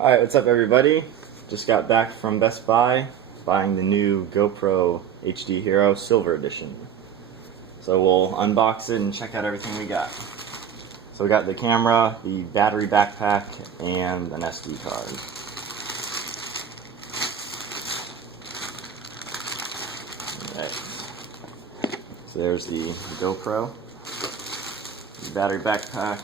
Alright, what's up everybody? Just got back from Best Buy buying the new GoPro HD Hero Silver Edition. So we'll unbox it and check out everything we got. So we got the camera, the battery backpack, and an SD card. Alright. So there's the GoPro, the battery backpack,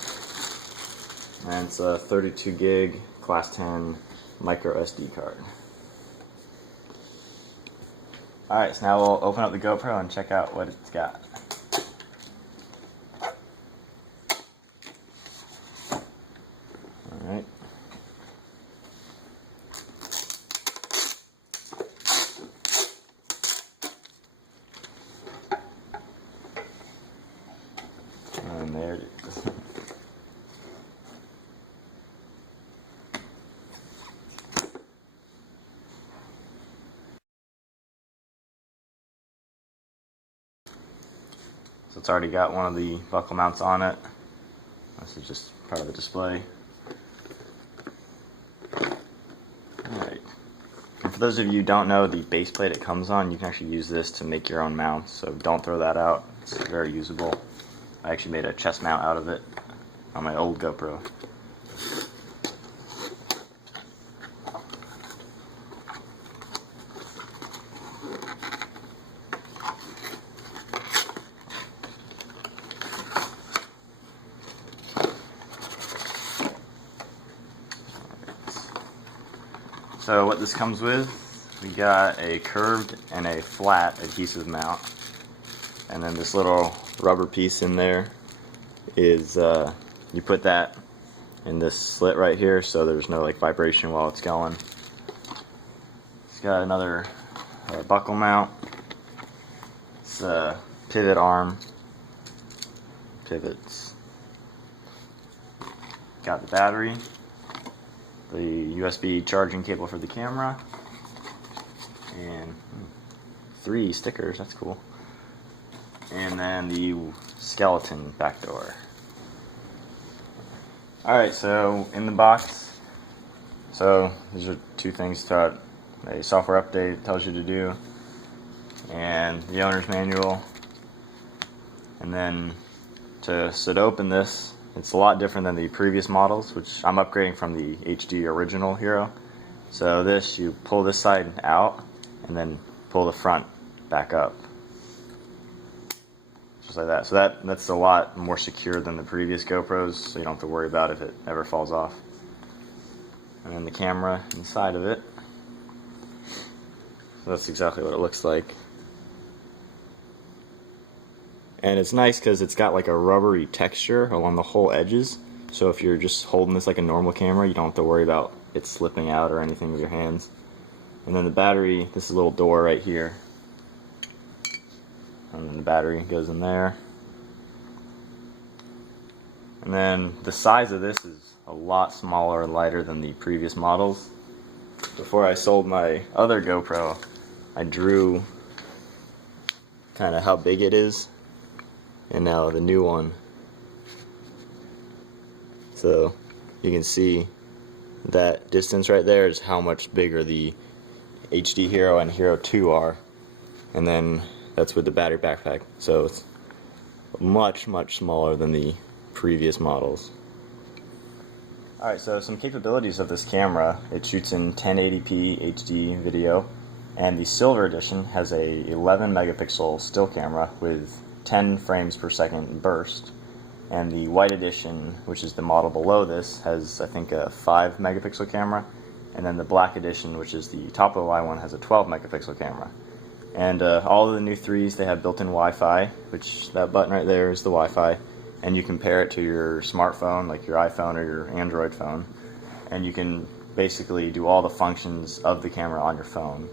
and it's a 32 gig Class 10 micro SD card. Alright, so now we'll open up the GoPro and check out what it's got. Alright. And there it is. So it's already got one of the buckle mounts on it. This is just part of the display. Alright. And for those of you who don't know, the base plate it comes on, you can actually use this to make your own mount, so don't throw that out. It's very usable. I actually made a chest mount out of it on my old GoPro. So what this comes with, we got a curved and a flat adhesive mount, and then this little rubber piece in there is you put that in this slit right here so there's no vibration while it's going. It's got another buckle mount. It's a pivot arm, pivots. Got the battery, the USB charging cable for the camera, and 3 stickers, that's cool. And then the skeleton back door. Alright, so in the box, so these are 2 things throughout a software update tells you to do, and the owner's manual. And then to open this, it's a lot different than the previous models, which I'm upgrading from the HD original Hero. So this, you pull this side out and then pull the front back up. Just like that. So that's a lot more secure than the previous GoPros, so you don't have to worry about if it ever falls off. And then the camera inside of it. So that's exactly what it looks like. And it's nice because it's got like a rubbery texture along the whole edges. So if you're just holding this like a normal camera, you don't have to worry about it slipping out or anything with your hands. And then the battery, this is a little door right here. And then the battery goes in there. And then the size of this is a lot smaller and lighter than the previous models. Before I sold my other GoPro, I drew kind of how big it is. And now the new one. So you can see that distance right there is how much bigger the HD Hero and Hero 2 are. And then that's with the battery backpack. So it's much smaller than the previous models. Alright, so some capabilities of this camera. It shoots in 1080p HD video, and the Silver Edition has a 11 megapixel still camera with 10 frames per second burst, and the White Edition, which is the model below this, has I think a 5 megapixel camera, and then the Black Edition, which is the top of the line one, has a 12 megapixel camera. And all of the new 3s, they have built-in Wi-Fi, which that button right there is the Wi-Fi, and you can pair it to your smartphone, like your iPhone or your Android phone, and you can basically do all the functions of the camera on your phone.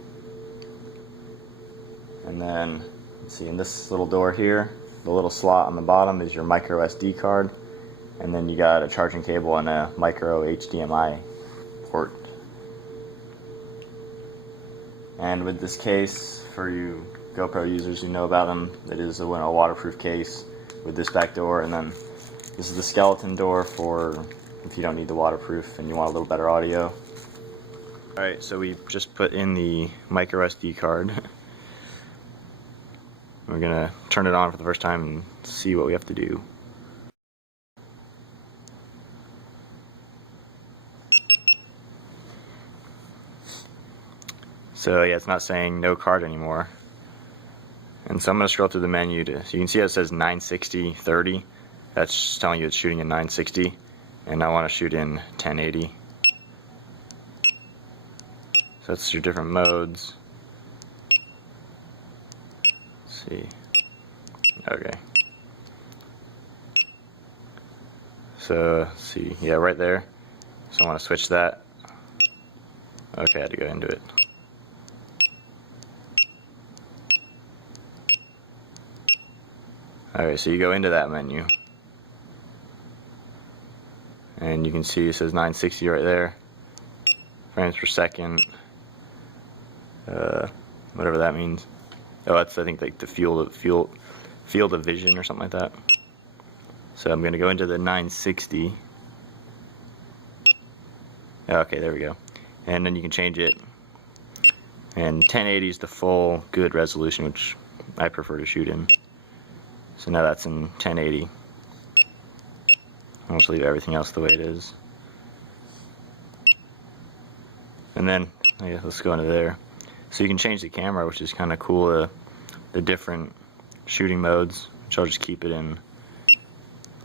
And then let's see, in this little door here, the little slot on the bottom is your micro SD card, and then you got a charging cable and a micro HDMI port. And with this case, for you GoPro users who know about them, it is a waterproof case with this back door, and then this is the skeleton door for if you don't need the waterproof and you want a little better audio. Alright, so we just put in the micro SD card. We're gonna turn it on for the first time and see what we have to do. So yeah, it's not saying no card anymore. And so I'm gonna scroll through the menu so you can see how it says 960 30. That's just telling you it's shooting in 960, and I want to shoot in 1080. So that's your different modes. Let's see. Okay. So let's see, yeah, right there. So I want to switch that. Okay, I had to go into it. Alright, so you go into that menu. And you can see it says 960 right there. Frames per second. Whatever that means. Oh, that's I think like the field of vision or something like that. So I'm gonna go into the 960. Okay, there we go. And then you can change it. And 1080 is the full good resolution, which I prefer to shoot in. So now that's in 1080. I'll just leave everything else the way it is. And then, yeah, let's go into there. So you can change the camera, which is kind of cool, the different shooting modes, which I'll just keep it in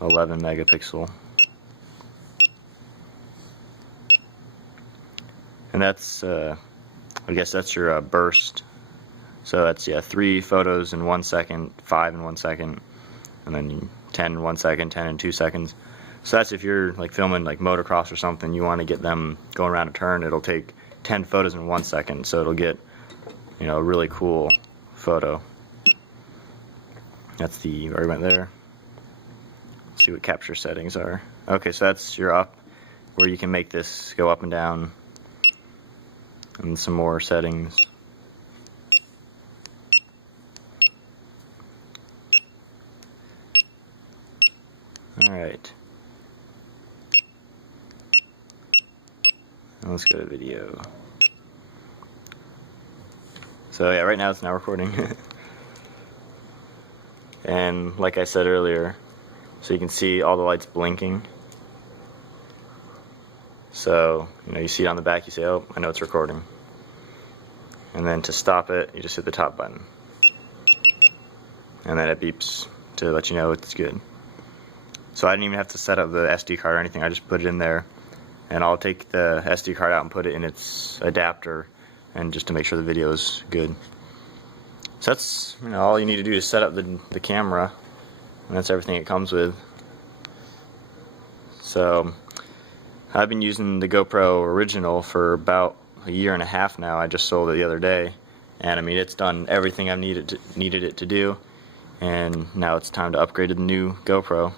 11 megapixel. And that's, I guess that's your burst. So that's, yeah, 3 photos in 1 second, 5 in 1 second, and then 10 in 1 second, 10 in 2 seconds. So that's if you're like filming like motocross or something, you want to get them going around a turn, it'll take 10 photos in 1 second, so it'll get, you know, a really cool photo. That's the, already went there. Let's see what capture settings are. Okay, so that's your up, where you can make this go up and down, and some more settings. Alright. Let's go to video. So yeah, right now it's now recording. And like I said earlier, so you can see all the lights blinking. So, you know, you see it on the back, you say, oh, I know it's recording. And then to stop it, you just hit the top button. And then it beeps to let you know it's good. So I didn't even have to set up the SD card or anything, I just put it in there. And I'll take the SD card out and put it in its adapter, and just to make sure the video is good. So that's, you know, all you need to do is set up the camera, and that's everything it comes with. So I've been using the GoPro original for about a year and a half now. I just sold it the other day, and I mean, it's done everything I've needed it to do, and now it's time to upgrade to the new GoPro.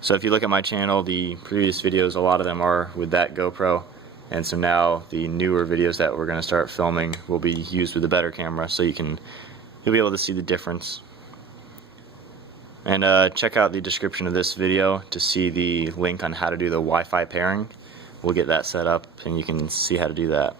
So if you look at my channel, the previous videos, a lot of them are with that GoPro, and so now the newer videos that we're going to start filming will be used with a better camera, so you'll be able to see the difference. And check out the description of this video to see the link on how to do the Wi-Fi pairing. We'll get that set up and you can see how to do that.